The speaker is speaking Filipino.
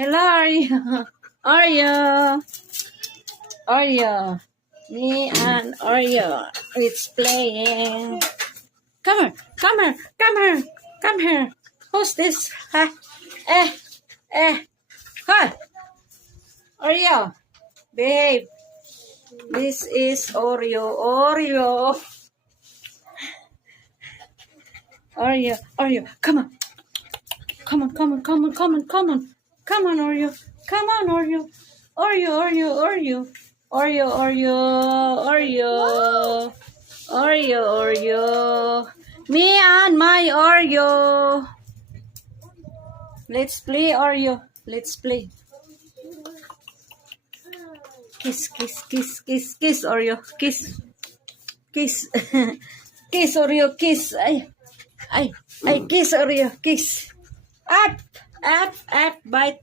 Hello, Oreo. Oreo. Oreo. Me and Oreo. It's playing. Come here. Come here. Come here. Come here. Who's this? Huh? Hi. Oreo. Behave. This is Oreo. Oreo. Oreo. Oreo. Come on. Come on, come on, come on, come on, come on. Come on, Oreo. Come on, Oreo. Oreo, Oreo, Oreo. Oreo, Oreo, Oreo. Oreo, Oreo. Me and my Oreo. Let's play, Oreo. Let's play. Kiss, kiss, kiss, kiss, kiss, Oreo. Kiss. Kiss. Kiss, Oreo. Kiss. Ay, kiss, Oreo. Kiss. Up, bite.